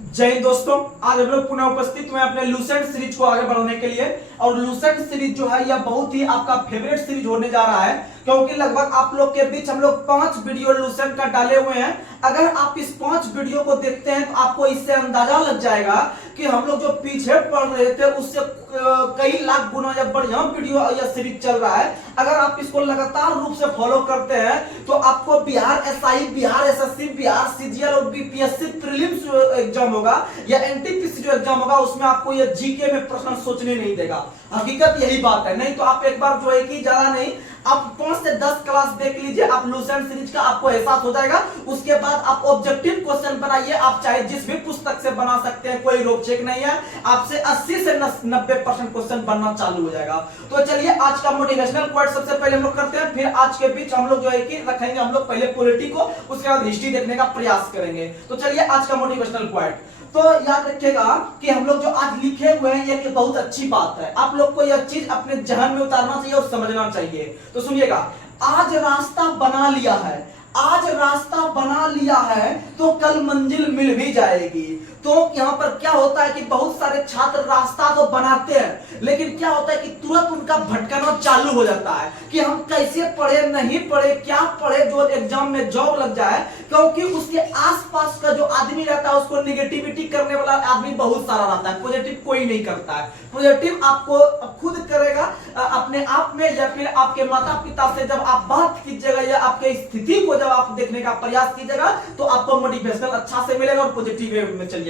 जय हिंद दोस्तों, आज हम लोग पुनः उपस्थित हुए अपने लूसेंट सीरीज को आगे बढ़ाने के लिए। और लूसेंट सीरीज जो है यह बहुत ही आपका फेवरेट सीरीज होने जा रहा है, क्योंकि लगभग आप लोग के बीच हम लोग 5 वीडियो लूसेंट का डाले हुए हैं। अगर आप इस 5 वीडियो को देखते हैं तो आपको इससे अंदाजा लग जाएगा कि हम लोग जो पीछे पढ़ रहे थे उससे कई लाख गुना या बढ़िया वीडियो या सीरीज चल रहा है। अगर आप इसको लगातार रूप से फॉलो करते हैं तो आपको Bihar SI, Bihar SSC, Bihar CGL और बीपीएससी प्रीलिम्स एग्जाम होगा या एनटीपीसी जो एग्जाम होगा उसमें आपको ये जीके में प्रश्न सोचने नहीं देगा। हकीकत यही बात है। नहीं तो आप एक बार जो है कि ज्यादा नहीं, आप 5 से 10 क्लास देख लीजिए, आप लूसेंट सीरीज का आपको एहसास हो जाएगा। उसके बाद आप ऑब्जेक्टिव क्वेश्चन बनाइए, आप चाहे जिस भी पुस्तक से बना सकते हैं, कोई रोक चेक नहीं है। आपसे 80 से 90% क्वेश्चन बनना चालू हो जाएगा। तो चलिए आज का मोटिवेशनल क्वार्ट सबसे पहले हम लोग करते हैं, फिर आज के बीच हम लोग जो है कि रखेंगे हम लोग पहले पॉलिटी को, उसके बाद हिस्ट्री देखने का प्रयास करेंगे। तो चलिए आज का मोटिवेशनल क्वार्ट। तो याद रखिएगा कि हम लोग जो आज लिखे हुए हैं ये बहुत अच्छी बात है। आप लोग को यह चीज अपने जहन में उतारना चाहिए और समझना चाहिए। तो सुनिएगा, आज रास्ता बना लिया है, आज रास्ता बना लिया है तो कल मंजिल मिल भी जाएगी। तो यहाँ पर क्या होता है कि बहुत सारे छात्र रास्ता तो बनाते हैं, लेकिन क्या होता है कि तुरंत उनका भटकना चालू हो जाता है कि हम कैसे पढ़े, नहीं पढ़े, क्या पढ़े जो एग्जाम में जॉब लग जाए। क्योंकि उसके आसपास का जो आदमी रहता है उसको निगेटिविटी करने वाला आदमी बहुत सारा रहता है, पॉजिटिव कोई नहीं करता है। पॉजिटिव आपको खुद करेगा अपने आप में, या फिर आपके माता पिता से जब आप बात कीजिएगा या आपके स्थिति को जब आप देखने का प्रयास कीजिएगा तो आपको मोटिवेशनल अच्छा से मिलेगा और पॉजिटिव वे में चलिएगा।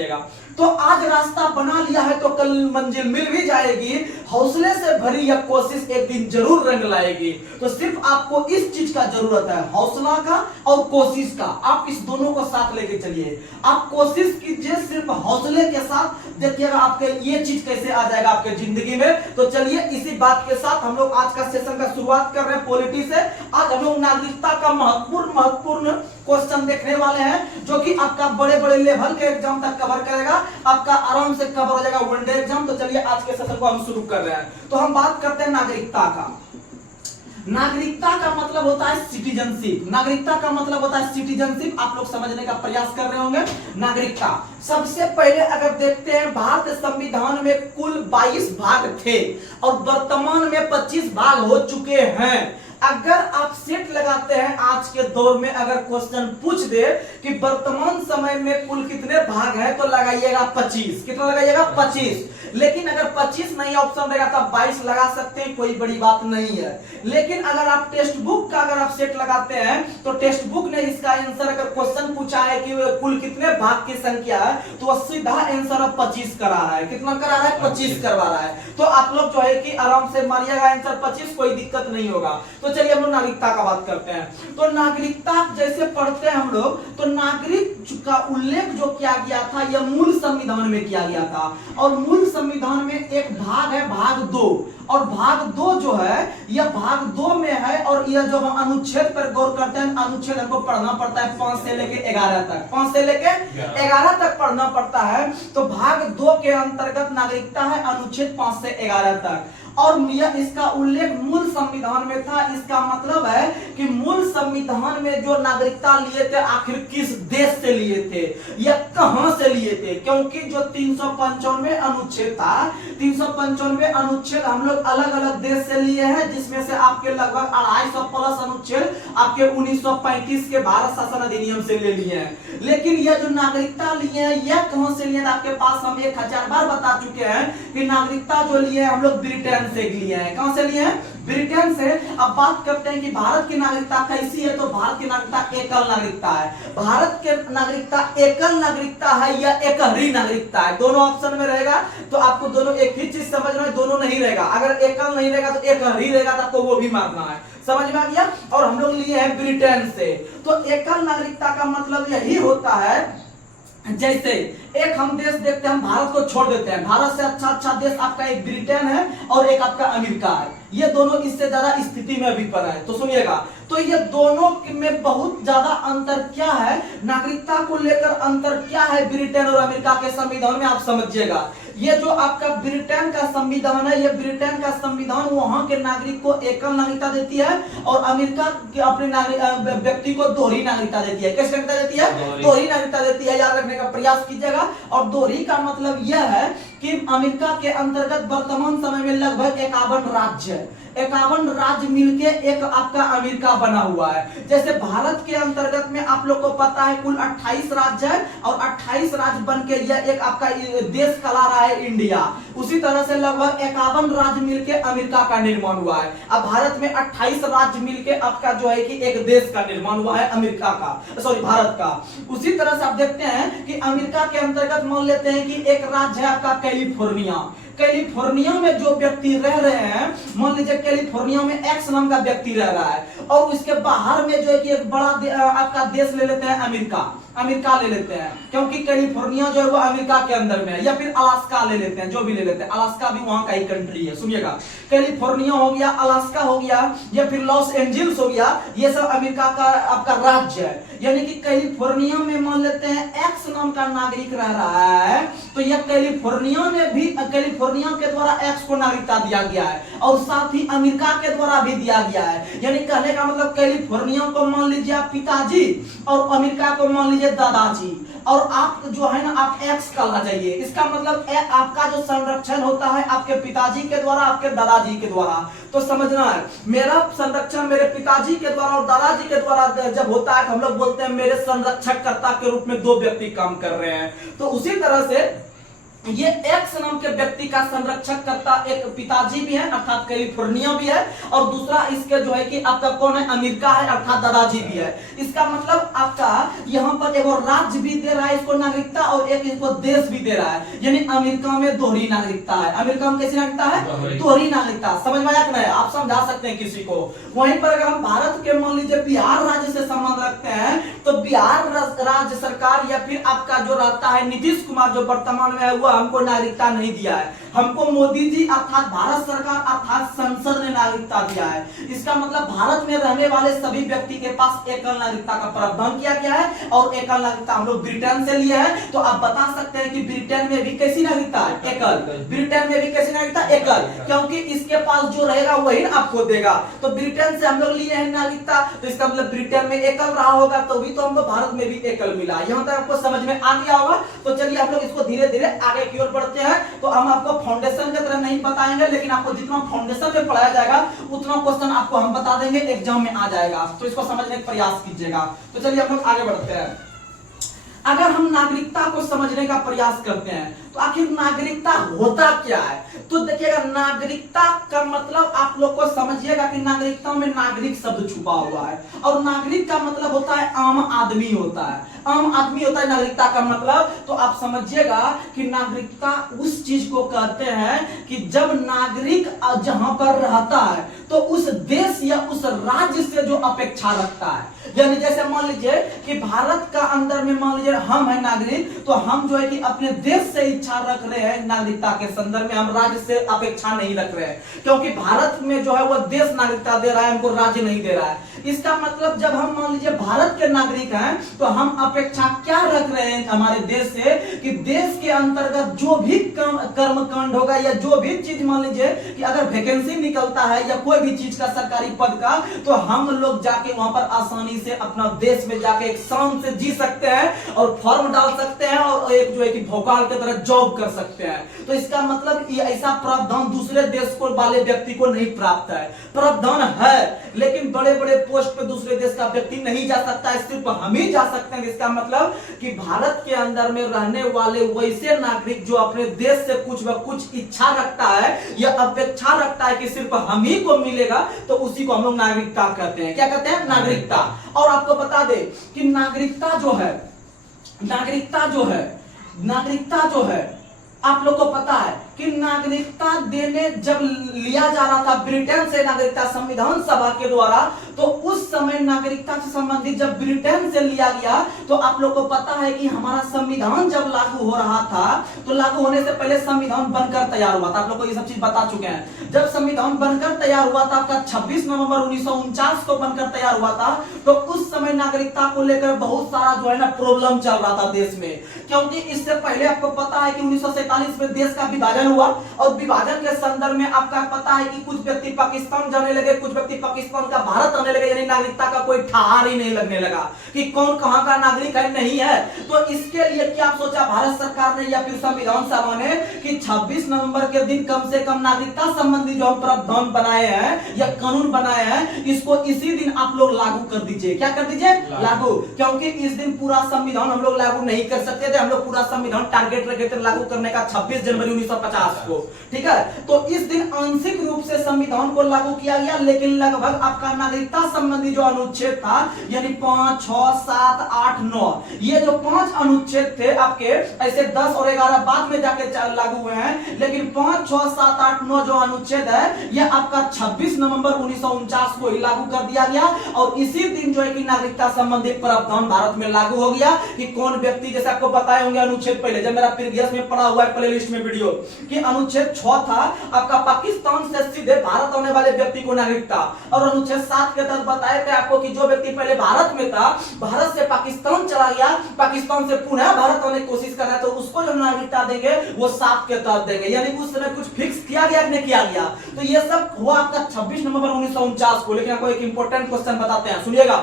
तो आज रास्ता बना लिया है तो कल मंजिल मिल भी जाएगी। हौसले से भरी यह कोशिश एक दिन जरूर रंग लाएगी। तो सिर्फ आपको इस चीज का जरूरत है, हौसला का और कोशिश का। आप इस दोनों को साथ लेके चलिए। आप कोशिश कीजिए सिर्फ हौसले के साथ, देखिएगा आपके ये चीज कैसे आ जाएगा आपके जिंदगी में। तो चलिए इसी बात के साथ हम लोग आज का सेशन का शुरुआत कर रहे हैं पॉलिटी से। आज हम लोग नागरिकता का महत्वपूर्ण क्वेश्चन देखने वाले हैं, जो कि आपका बड़े बड़े लेवल के एग्जाम तक कवर करेगा, आपका आराम से कवर हो जाएगा वनडे एग्जाम। तो चलिए आज के सेशन को हम शुरू कर रहे हैं। तो हम बात करते हैं नागरिकता का। नागरिकता का मतलब होता है सिटीजनशिप। नागरिकता का मतलब होता है सिटीजनशिप। आप लोग समझने का प्रयास कर रहे होंगे। नागरिकता सबसे पहले अगर देखते हैं, भारतीय संविधान में कुल 22 भाग थे और वर्तमान में 25 भाग हो चुके हैं। अगर आप सेट लगाते हैं आज के दौर में, अगर क्वेश्चन पूछ दे कि वर्तमान समय में कुल कितने भाग हैं, तो लगाइएगा 25। कितना लगाइएगा? 25। लेकिन अगर 25 नहीं ऑप्शन रहेगा तब 22 लगा सकते हैं, कोई बड़ी बात नहीं है। लेकिन अगर आप टेक्स्ट बुक का अगर आप सेट लगाते हैं तो टेक्स्ट बुक ने इसका आंसर, अगर क्वेश्चन पूछा है कि कुल कितने भाग की संख्या है, तो वह सीधा आंसर अब 25 करा रहा है। कितना करा रहा है? 25 करवा रहा है। तो आप लोग जो है कि आराम से मारिएगा आंसर 25, कोई दिक्कत नहीं होगा। तो चलिए हम लोग नागरिकता का बात करते हैं। तो नागरिकता जैसे पढ़ते हैं हम लोग, तो नागरिक का उल्लेख जो किया गया था यह मूल संविधान में किया गया था। और मूल संविधान में एक भाग है भाग 2, और भाग 2 जो है यह भाग 2 में है। और यह जो हम अनुच्छेद पर गौर करते हैं, अनुच्छेद हमको पढ़ना पड़ता है 5 से लेके 11 तक, 5 से लेके 11 तक पढ़ना पड़ता है। तो भाग 2 के अंतर्गत नागरिकता है, अनुच्छेद 5 से 11 तक। और यह इसका उल्लेख मूल संविधान में था। इसका मतलब है कि मूल संविधान में जो नागरिकता लिए थे आखिर किस देश से लिए थे या कहां से लिए थे। क्योंकि जो 395 अनुच्छेद था, 395 अनुच्छेद हम लोग अलग अलग देश से लिए हैं, जिसमें से आपके लगभग 250 प्लस अनुच्छेद आपके 1935 के भारत शासन अधिनियम से ले लिए हैं। लेकिन यह जो नागरिकता लिए हैं यह कहां से लिए? आपके पास हम 1000 बार बता चुके हैं कि नागरिकता जो लिए हम लोग ब्रिटेन से लिए हैं। कहां से लिए हैं? ब्रिटेन से। अब बात करते हैं कि भारत की नागरिकता कैसी है, तो भारत की नागरिकता एकल नागरिकता है। भारत की नागरिकता एकल नागरिकता है या एकहरी नागरिकता है, दोनों ऑप्शन में रहेगा। तो आपको दोनों एक ही चीज समझना है, दोनों नहीं रहेगा। अगर एकल नहीं रहेगा तो एकहरी रहेगा, तो आपको वो भी मारना है। समझ में आ गया? और हम लोग लिए हैं ब्रिटेन से। तो एकल नागरिकता का मतलब यही होता है, जैसे एक हम देश देखते हैं, हम भारत को छोड़ देते हैं, भारत से अच्छा देश आपका एक ब्रिटेन है और एक आपका अमेरिका है। ये दोनों इससे ज्यादा स्थिति में अभी पर है। तो सुनिएगा, तो ये दोनों में बहुत ज्यादा अंतर क्या है, नागरिकता को लेकर अंतर क्या है ब्रिटेन और अमेरिका के संविधान में, आप समझिएगा। ये जो आपका ब्रिटेन का संविधान है, ये ब्रिटेन का संविधान वहां के नागरिक को एकल नागरिकता देती है और अमेरिका के अपने नागरिक व्यक्ति को दोहरी नागरिकता देती है। कैसे नागरिकता देती है? दोहरी नागरिकता देती है, याद रखने का प्रयास कीजिएगा। और दोहरी का मतलब यह है कि अमेरिका के अंतर्गत वर्तमान समय में लगभग 51 राज्य है, 51 राज्य मिलके एक आपका अमेरिका बना हुआ है। जैसे भारत के अंतर्गत में आप लोग को पता है कुल 28 राज्य है और 28 राज्य बनके यह एक आपका देश कहला रहा है इंडिया। उसी तरह से लगभग 51 राज्य मिलके अमेरिका का निर्माण हुआ है। अब भारत में 28 राज्य मिलके आपका जो है कि एक देश का निर्माण हुआ है अमेरिका का, सॉरी भारत का। उसी तरह से आप देखते हैं कि अमेरिका के अंतर्गत मान लेते हैं कि एक राज्य है आपका कैलिफोर्निया। कैलिफोर्निया में जो व्यक्ति रह रहे हैं, मान लीजिए कैलिफोर्निया में एक्स नाम का व्यक्ति रह रहा है और उसके बाहर में जो है कि एक बड़ा आपका देश ले लेते हैं अमेरिका ले लेते हैं, क्योंकि कैलिफोर्निया जो है वो अमेरिका के अंदर में है। या फिर अलास्का ले लेते हैं, जो भी ले लेते हैं, अलास्का भी वहां का ही कंट्री है। सुनिएगा, कैलिफोर्निया हो गया, अलास्का हो गया या फिर लॉस एंजल्स हो गया, ये सब अमेरिका का आपका राज्य है। यानी कि कैलिफोर्निया में मान लेते हैं एक्स नाम का नागरिक रह रहा है, तो यह कैलिफोर्निया में भी कैलिफोर्निया के द्वारा एक्स को नागरिकता दिया गया है और साथ ही अमेरिका के द्वारा भी दिया गया है। यानी कहने का मतलब कैलिफोर्निया को मान लीजिए आप पिताजी और अमेरिका को मान लीजिए दादाजी, और आप जो है ना आप एक्स कहना चाहिए। इसका मतलब आपका जो संरक्षण होता है आपके पिताजी के द्वारा, आपके दादाजी के द्वारा। तो समझना है, मेरा संरक्षण मेरे पिताजी के द्वारा और दादाजी के द्वारा जब होता है, हम लोग बोलते हैं मेरे संरक्षककर्ता के रूप में 2 व्यक्ति काम कर रहे हैं। तो उसी तरह से ये एक्स नाम के व्यक्ति का संरक्षक करता एक पिताजी भी है अर्थात कैलिफोर्निया भी है, और दूसरा इसके जो है कि आपका कौन है, अमेरिका है अर्थात दादाजी भी है। इसका मतलब आपका यहाँ पर एक राज्य भी दे रहा है इसको नागरिकता और एक इसको देश भी दे रहा है। यानी अमेरिका में दोहरी नागरिकता है। अमेरिका में कैसी नागरिकता है? दोहरी नागरिकता। समझ में आया कि नहीं? आप समझा सकते हैं किसी को। वहीं पर अगर हम भारत के मान लीजिए बिहार राज्य से संबंध रखते हैं, तो बिहार राज्य सरकार या फिर आपका जो रहता है नीतीश कुमार जो वर्तमान में है, हमको नागरिकता नहीं दिया है। हमको मोदी जी अर्थात भारत सरकार अर्थात संसद ने नागरिकता दिया है। इसका मतलब भारत में रहने वाले सभी व्यक्ति के पास एकल नागरिकता का प्रावधान किया गया है और एकल नागरिकता हम लोग ब्रिटेन से लिए है। तो आप बता सकते हैं कि ब्रिटेन में भी कैसी नागरिकता है? एकल। ब्रिटेन में भी कैसी नागरिकता? एकल, क्योंकि इसके पास जो रहेगा वही आपको देगा। तो ब्रिटेन से हम लोग लिए हैं नागरिकता, तो इसका मतलब ब्रिटेन में एकल रहा होगा, तो भी तो हमको भारत में भी एकल मिला। यहाँ तक आपको समझ में आ गया होगा। तो चलिए हम लोग इसको धीरे धीरे आगे की ओर बढ़ते हैं। तो हम आपको फाउंडेशन की तरह नहीं बताएंगे, लेकिन आपको जितना फाउंडेशन में पढ़ाया जाएगा उतना क्वेश्चन आपको हम बता देंगे, एग्जाम में आ जाएगा। तो इसको समझने का प्रयास कीजिएगा। तो चलिए हम लोग आगे बढ़ते हैं। अगर हम नागरिकता को समझने का प्रयास करते हैं तो आखिर नागरिकता होता क्या है? तो देखिएगा, नागरिकता का मतलब आप लोग को समझिएगा कि नागरिकता में नागरिक शब्द छुपा हुआ है और नागरिक का मतलब होता है आम आदमी होता है। आम आदमी होता है नागरिकता का मतलब। तो आप समझिएगा कि नागरिकता उस चीज को कहते हैं कि जब नागरिक जहां पर रहता है तो उस देश या उस राज्य से जो अपेक्षा रखता है। यानी जैसे मान लीजिए कि भारत का अंदर में मान लीजिए हम है नागरिक, तो हम जो है कि अपने देश से इच्छा रख रहे हैं नागरिकता के संदर्भ में, हम राज्य से अपेक्षा नहीं रख रहे हैं, क्योंकि भारत में जो है वो देश नागरिकता दे रहा है, हमको राज्य नहीं दे रहा है। इसका मतलब जब हम मान लीजिए भारत के नागरिक हैं तो हम अपेक्षा क्या रख रहे हैं हमारे देश से कि देश के अंतर्गत जो भी कर्मकांड होगा या जो भी चीज मान लीजिए कि अगर वैकेंसी निकलता है या कोई भी चीज का सरकारी पद का, तो हम लोग जाके वहां पर आसानी से अपना देश में जाके एक शान से जी सकते हैं और फॉर्म डाल सकते हैं और एक जो है कि भोकाल की तरह जॉब कर सकते हैं। तो इसका मतलब ये ऐसा प्रावधान दूसरे देश को वाले व्यक्ति को नहीं प्राप्त है। प्रावधान है लेकिन बड़े बड़े पोस्ट पे दूसरे देश का व्यक्ति नहीं जा सकता है, सिर्फ हम ही जा सकते हैं। इसका मतलब कि भारत के अंदर में रहने वाले वैसे नागरिक जो अपने देश से कुछ व कुछ इच्छा रखता है या अपेक्षा रखता है कि सिर्फ हम ही को मिलेगा, तो उसी को हम लोग नागरिकता कहते हैं। क्या कहते हैं? नागरिकता। और आपको बता दे कि नागरिकता जो है आप लोग को पता है कि नागरिकता देने जब लिया जा रहा था ब्रिटेन से नागरिकता संविधान सभा के द्वारा, तो उस समय नागरिकता से संबंधित जब ब्रिटेन से लिया गया, तो आप लोग को पता है कि हमारा संविधान जब लागू हो रहा था, तो लागू होने से पहले संविधान बनकर तैयार हुआ था। आप लोग को ये सब चीज बता चुके हैं। जब संविधान बनकर तैयार हुआ था आपका 26 नवंबर 1949 को बनकर तैयार हुआ था, तो उस समय नागरिकता को लेकर बहुत सारा जो है ना प्रॉब्लम चल रहा था देश में, क्योंकि इससे पहले आपको पता है कि 1947 में देश का विभाजन हुआ, और विभाजन के संदर्भ में आपका पता है कि कुछ व्यक्ति पाकिस्तान जाने लगे, कुछ व्यक्ति पाकिस्तान का भारत आने लगे, यानी नागरिकता का कोई ठहार ही नहीं लगने लगा कि कौन कहां का नागरिक है, नहीं है। तो इसके लिए क्या सोचा भारत सरकार ने या फिर संविधान सभा ने कि 26 नवंबर के दिन कम से कम नागरिकता संबंधी जो प्रावधान बनाए हैं या कानून बनाए हैं, इसको इसी दिन आप लोग लागू कर दीजिए। क्या कर दीजिए? लागू। क्योंकि इस दिन पूरा संविधान हम लोग लागू नहीं कर सकते थे, हम लोग पूरा संविधान टारगेट रखे थे लागू करने का 26 जनवरी 1950 को, ठीक है। तो इस दिन आंशिक रूप से संविधान को लागू किया गया, लेकिन लगभग आपका नागरिकता संबंधी जो अनुच्छेद था, यानी 5, 6, 7, 8, 9, ये जो 5 अनुच्छेद थे आपके, ऐसे 10 और 11 बाद में जाके लागू हुए हैं, लेकिन 5, 6, 7, 8, 9 जो अनुच्छेद है, यह आपका 26 नवंबर 1949 को ही लागू कर दिया गया, और इसी दिन जो है कि नागरिकता संबंधी प्रावधान भारत में लागू हो गया कि कौन व्यक्ति, जैसे आपको बताए होंगे अनुच्छेद पहले, जब मेरा प्रीवियस में पढ़ा हुआ है प्लेलिस्ट में वीडियो, कि अनुच्छेद 6 था आपका पाकिस्तान से सीधे भारत आने वाले व्यक्ति को नागरिकता, और अनुच्छेद 7 के तहत बताया था आपको कि जो व्यक्ति पहले भारत में था, भारत से पाकिस्तान चला गया, पाकिस्तान से पुनः भारत आने की कोशिश कर रहा है, तो उसको जो नागरिकता देंगे वो 7 के तहत देंगे, यानी उस समय कुछ फिक्स किया गया कि नहीं किया गया। तो ये सब हुआ आपका 26 नवंबर 1949 को। लेकिन आपको एक इंपॉर्टेंट क्वेश्चन बताते हैं, सुनिएगा।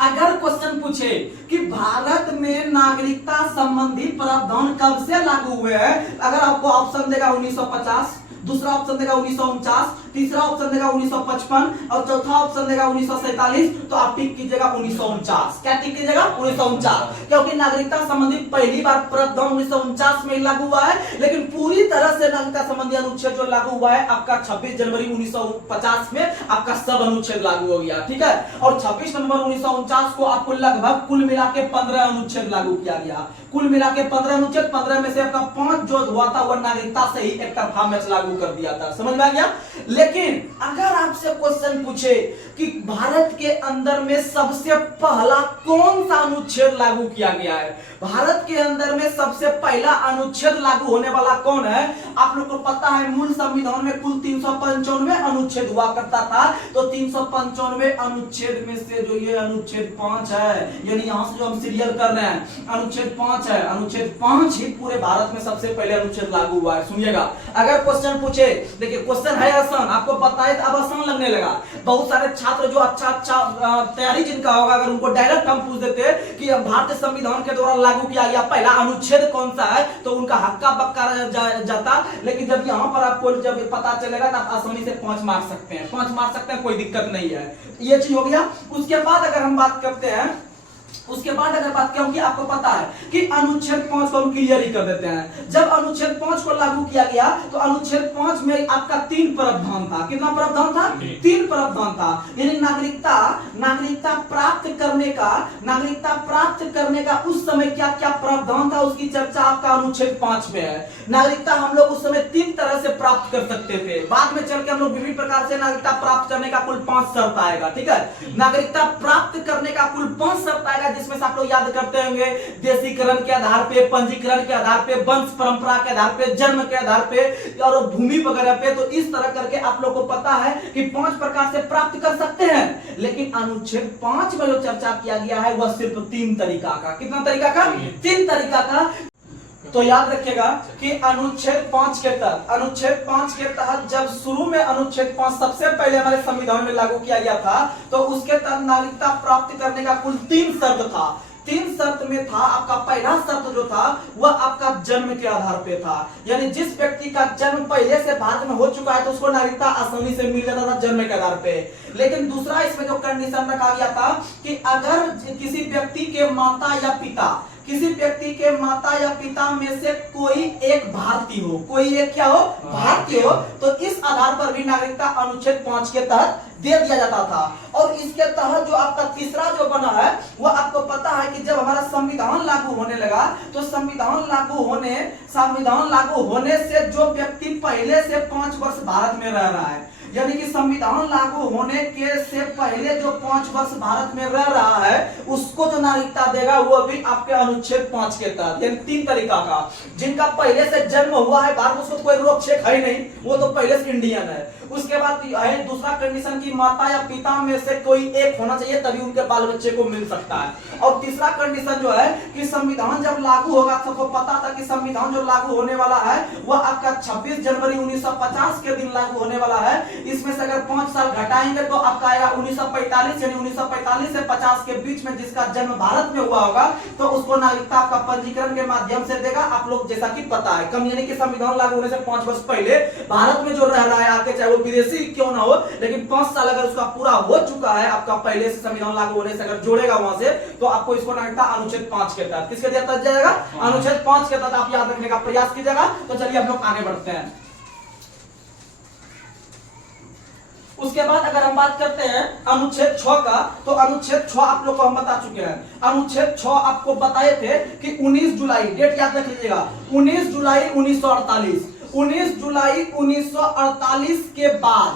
अगर क्वेश्चन पूछे कि भारत में नागरिकता संबंधी प्रावधान कब से लागू हुए हैं, अगर आपको ऑप्शन देगा 1950, दूसरा ऑप्शन देगा 1949, तीसरा ऑप्शन देगा 1955 और चौथा ऑप्शन देगा 1947, तो आप टिक कीजिएगा 1949। क्या टिक कीजिएगा? 1949, क्योंकि नागरिकता संबंधी पहली बार प्रावधान 1949 में लागू हुआ है, लेकिन पूरी तरह से नागरिकता संबंधी अनुच्छेद जो लागू हुआ है आपका 26 जनवरी 1950 में आपका सब अनुच्छेद लागू हो गया, ठीक है। और 26 नवंबर 1949 को आपको लगभग कुल मिला के 15 अनुच्छेद लागू किया गया, कुल मिला के 15 अनुच्छेद, 15 में से आपका 5 जो हुआ था वह नागरिकता से ही एक तरफा में लागू कर दिया था। समझ में आ गया? लेकिन अगर आपसे क्वेश्चन पूछे कि भारत के अंदर में सबसे पहला कौन सा अनुच्छेद लागू किया गया है, भारत के अंदर में सबसे पहला अनुच्छेद लागू होने वाला कौन है, आप लोग को पता है मूल संविधान में कुल 395 अनुच्छेद हुआ करता था, तो 395 अनुच्छेद में से जो ये अनुच्छेद 5 है, यानी यहां से जो हम सीरियल कर रहे हैं अनुच्छेद 5 है, अनुच्छेद 5 ही पूरे भारत में सबसे पहले अनुच्छेद लागू हुआ है। सुनिएगा, अगर क्वेश्चन पूछे, देखिए क्वेश्चन है आसान, आपको पता है तो अब आसान लगने लगा। बहुत सारे छात्र जो अच्छा तैयारी जिनका होगा, अगर उनको डायरेक्ट हम पूछ देते कि भारतीय संविधान के द्वारा लागू किया गया पहला अनुच्छेद कौन सा है, तो उनका हक्का बक्का जाता। लेकिन जब यहाँ पर आपको जब पता चलेगा तो आप आसानी से 5 मार सकते हैं, 5 मार सकते हैं, कोई दिक्कत नहीं है। ये चीज हो गया। उसके बाद अगर हम बात करते हैं, उसके बाद अगर बात क्योंकि आपको पता है कि अनुच्छेद 5 को हम क्लियर ही कर देते हैं। जब अनुच्छेद 5 को लागू किया गया तो अनुच्छेद 5 में आपका 3 प्रावधान था। कितना प्रावधान था? 3 प्रावधान था। यानी नागरिकता प्राप्त करने का उस समय क्या क्या प्रावधान था, उसकी चर्चा आपका अनुच्छेद 5 में है। नागरिकता हम लोग उस समय 3 तरह से प्राप्त कर सकते थे, बाद में चल के हम लोग विभिन्न प्रकार से नागरिकता प्राप्त करने का कुल 5 शर्त आएगा, ठीक है। नागरिकता प्राप्त करने का कुल 5 शर्त आएगा, जिसमें से आप लोग याद करते होंगे देशीकरण के आधार पे, पंजीकरण के आधार पे, वंश परंपरा के आधार पे, जन्म के आधार पे और भूमि वगैरह पे। तो इस तरह करके आप लोग को पता है कि 5 प्रकार से प्राप्त कर सकते हैं। लेकिन अनुच्छेद 5 में जो चर्चा किया गया है वह सिर्फ 3 तरीका का। कितना तरीका का? 3 तरीका का। तो याद रखिएगा कि अनुच्छेद 5 के तहत जब शुरू में अनुच्छेद 5 सबसे पहले हमारे संविधान में लागू किया गया था, तो उसके तहत नागरिकता प्राप्त करने का कुल 3 शर्त था। 3 शर्त में था, आपका पहला शर्त जो था वह आपका जन्म के आधार पे था, यानी जिस व्यक्ति का जन्म पहले से भारत में हो चुका है तो उसको नागरिकता आसानी से मिल जाता था जन्म के आधार पे। लेकिन दूसरा इसमें जो कंडीशन रखा गया था कि अगर किसी व्यक्ति के माता या पिता किसी व्यक्ति के माता या पिता में से कोई एक भारतीय हो, कोई एक क्या हो, भारतीय हो, तो इस आधार पर भी नागरिकता अनुच्छेद 5 के तहत दे दिया जाता था। और इसके तहत जो आपका तीसरा जो बना है वो आपको पता है कि जब हमारा संविधान लागू होने लगा तो संविधान लागू होने से जो व्यक्ति पहले से 5 वर्ष भारत में रह रहा है, यानी कि संविधान लागू होने के से पहले जो 5 वर्ष भारत में रह रहा है उसको जो नागरिकता देगा वो भी आपके अनुच्छेद 5 के तहत, यानी 3 तरीका का। जिनका पहले से जन्म हुआ है भारत, उसको कोई रोक छेक है नहीं, वो तो पहले से इंडियन है। उसके बाद है दूसरा कंडीशन की माता या पिता में से कोई एक होना चाहिए तभी उनके बाल बच्चे को मिल सकता है। और तीसरा कंडीशन जो है कि संविधान जब लागू होगा, सबको पता था कि संविधान जो लागू होने वाला है वह आपका 26 जनवरी 1950 के दिन लागू होने वाला है। इसमें से अगर 5 साल घटाएंगे तो आपका आएगा 1945, यानी 1945 से 50 के बीच में जिसका जन्म भारत में हुआ होगा तो उसको नागरिकता आपका पंजीकरण के माध्यम से देगा। आप लोग जैसा कि पता है कम, यानी कि संविधान लागू होने से 5 वर्ष पहले भारत में जो रह रहा है आके, चाहे वो विदेशी क्यों ना हो, लेकिन 5 साल अगर उसका पूरा हो चुका है आपका पहले से संविधान लागू होने से अगर जोड़ेगा वहां से, तो आपको इसको नागरिकता अनुच्छेद 5 के तहत, किसके तहत जाएगा, अनुच्छेद 5 के तहत आप याद रखने का प्रयास कीजिएगा। तो चलिए हम लोग आगे बढ़ते हैं। उसके बाद अगर हम बात करते हैं अनुच्छेद 6 का, तो अनुच्छेद 6 आप लोग को हम बता चुके हैं। अनुच्छेद 6 आपको बताए थे कि 19 जुलाई, डेट याद रख लीजिएगा, 19 जुलाई 1948, 19 जुलाई 1948 के बाद,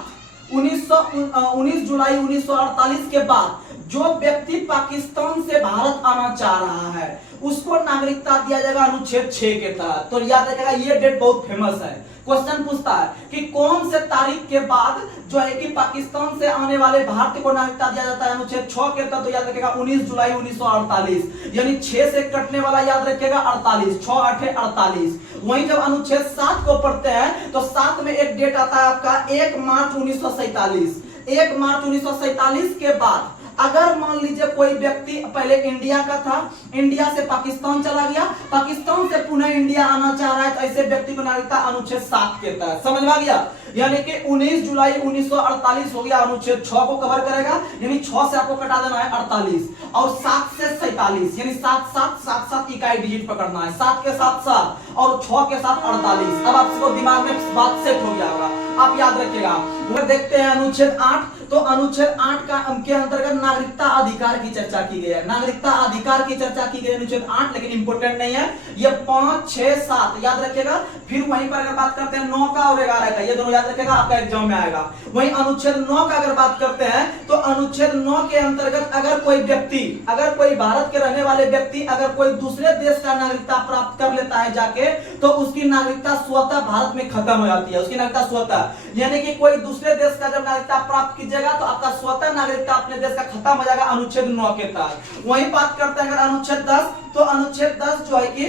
19 जुलाई 1948 के बाद जो व्यक्ति पाकिस्तान से भारत आना चाह रहा है उसको नागरिकता दिया जाएगा अनुच्छेद 6 के तहत। तो याद रखिएगा ये डेट बहुत फेमस है। क्वेश्चन पूछता है कि कौन से तारीख के बाद जो है कि पाकिस्तान से आने वाले भारतीय को नागरिकता दिया जाता है अनुच्छेद 6 के तहत। तो याद रखिएगा 19 जुलाई 1948, यानी 6 से कटने वाला याद रखिएगा 48, 6 8 48। वहीं जब अनुच्छेद 7 को पढ़ते हैं तो 7 में एक डेट आता है आपका 1 मार्च 1947। 1 मार्च 1947 के बाद अगर मान लीजिए कोई व्यक्ति पहले इंडिया का था, इंडिया से पाकिस्तान चला गया, पाकिस्तान से पुनः इंडिया आना चाह रहा है, तो ऐसे व्यक्ति को नागरिकता अनुच्छेद 7 के तहत, समझ में आ गया। यानी कि 19 जुलाई 1948 हो गया, अनुच्छेद 6 को कवर करेगा, यानी 6 से आपको कटा देना है 48 और 7 से 47, यानी 7 7 7 7 इकाई डिजिट पकड़ना है, 7 के साथ 7 और 6 के साथ 48। अब आपको दिमाग में बात सेट हो गया होगा, आप याद रखिएगा। वो देखते हैं अनुच्छेद 8, तो अनुच्छेद 8 का के अंतर्गत नागरिकता अधिकार की चर्चा की गई है, नागरिकता अधिकार की चर्चा की गई अनुच्छेद 8, लेकिन इंपोर्टेंट नहीं है ये 5 6 7 याद रखिएगा। फिर वहीं पर अगर बात करते हैं 9 का और 11 का, ये दोनों याद रखिएगा, आपका एग्जाम में आएगा। वहीं अनुच्छेद 9 का अगर बात करते हैं तो अनुच्छेद 9 के अंतर्गत अगर कोई व्यक्ति, अगर कोई भारत के रहने वाले व्यक्ति अगर कोई दूसरे देश का नागरिकता प्राप्त कर लेता है जाके, तो उसकी नागरिकता स्वतः भारत में खत्म हो जाती है, उसकी नागरिकता स्वतः, यानी कि कोई दूसरे देश का जब नागरिकता प्राप्त कीजिएगा तो आपका स्वतः नागरिकता अपने देश का खत्म हो जाएगा अनुच्छेद 9 के तहत। वहीं बात करते हैं अगर अनुच्छेद 10, तो अनुच्छेद 10 जो है कि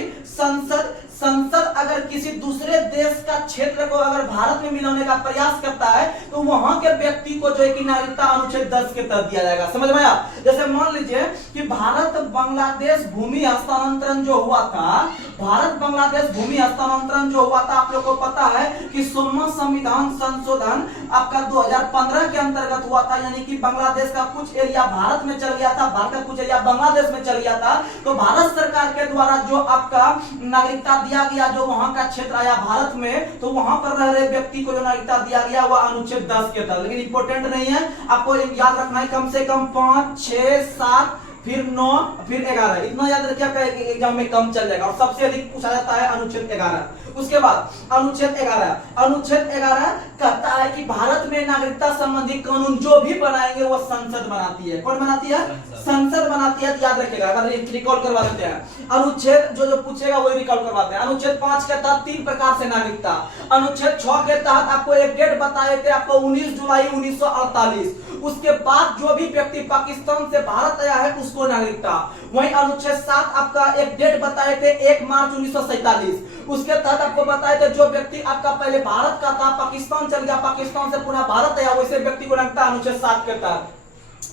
संसद अगर किसी दूसरे देश का क्षेत्र को अगर भारत में मिलाने का प्रयास करता है तो वहां के व्यक्ति को जो है कि नागरिकता अनुच्छेद 10 के तहत दिया जाएगा, समझ में आया। जैसे मान लीजिए कि भारत बांग्लादेश भूमि हस्तांतरण जो हुआ था, भारत बांग्लादेश भूमि हस्तांतरण जो हुआ था, आप लोग को पता है कि 16वां संविधान संशोधन आपका 2015 के अंतर्गत हुआ था, यानी कि बांग्लादेश का कुछ एरिया भारत में चल गया था, भारत का कुछ एरिया बांग्लादेश में चल गया था। तो भारत सरकार के द्वारा जो आपका नागरिकता दिया गया, जो वहां का क्षेत्र आया भारत में, तो वहां पर रह रहे व्यक्ति को जो नागरिकता दिया गया वह अनुच्छेद 10 के तहत, लेकिन इंपोर्टेंट नहीं है, आपको याद रखना है कम से कम 5 6 7 फिर 9 फिर 11, इतना याद रखिए, आपका एग्जाम में कम चल जाएगा। और सबसे अधिक पूछा जाता है अनुच्छेद 11। उसके बाद अनुच्छेद 11 कहता है कि भारत में नागरिकता संबंधी कानून जो भी बनाएंगे वो संसद बनाती है। कौन बनाती है? संसद बनाती है। याद रखिएगा, अगर रिकॉल करवा देते हैं अनुच्छेद जो पूछेगा वही रिकॉल करवाते हैं। अनुच्छेद 5 के तहत 3 प्रकार से नागरिकता, अनुच्छेद 6 के तहत आपको एक डेट बताए थे, आपको 19 जुलाई 1948, उसके बाद जो भी व्यक्ति पाकिस्तान से भारत आया है उसको नागरिकता। वहीं अनुच्छेद 7 आपका एक डेट बताए थे 1 मार्च 1947, उसके तहत आपको बताए थे जो व्यक्ति आपका पहले भारत का था, पाकिस्तान चल गया, पाकिस्तान से पुनः भारत आया, वैसे व्यक्ति को नागरिकता अनुच्छेद 7 के तहत।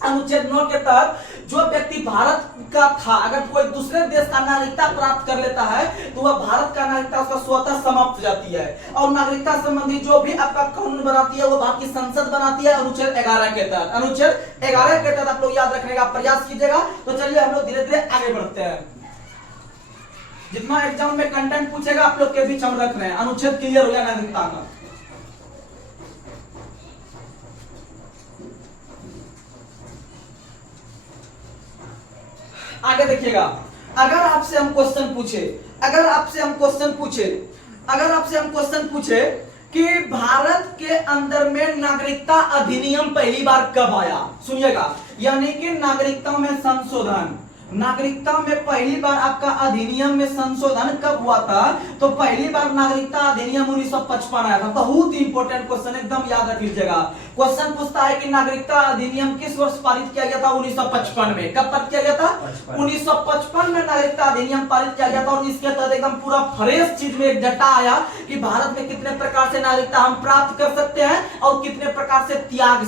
अनुच्छेद 9 के तहत जो व्यक्ति भारत का था अगर कोई दूसरे देश का नागरिकता प्राप्त कर लेता है तो वह भारत का नागरिकता उसका स्वतः समाप्त हो जाती है। और नागरिकता संबंधी जो भी आपका कानून बनाती है वो भारत की संसद बनाती है अनुच्छेद 11 के तहत। अनुच्छेद 11 के तहत आप लोग याद रखने का प्रयास कीजिएगा। तो चलिए हम लोग धीरे धीरे आगे बढ़ते हैं। जितना एग्जाम में कंटेंट पूछेगा आप लोग के बीच हम रख रहे हैं। अनुच्छेद क्लियर हो गया नागरिकता का। आगे देखिएगा, अगर आपसे हम क्वेश्चन पूछे कि भारत के अंदर में नागरिकता अधिनियम पहली बार कब आया, सुनिएगा, यानी कि नागरिकता में संशोधन, नागरिकता में पहली बार आपका अधिनियम में संशोधन कब हुआ था, तो पहली बार नागरिकता अधिनियम 1955 आया था। बहुत इंपॉर्टेंट क्वेश्चन, एकदम याद रख लीजिएगा। क्वेश्चन पूछता है कि नागरिकता अधिनियम किस वर्ष पारित किया गया था, 1955 में। कब पारित किया गया था, 1955 में नागरिकता अधिनियम पारित किया गया था। और इसके तहत एकदम पूरा फ्रेश चीज में एक डाटा आया कि भारत में कितने प्रकार से नागरिकता हम प्राप्त कर सकते हैं और कितने प्रकार से त्याग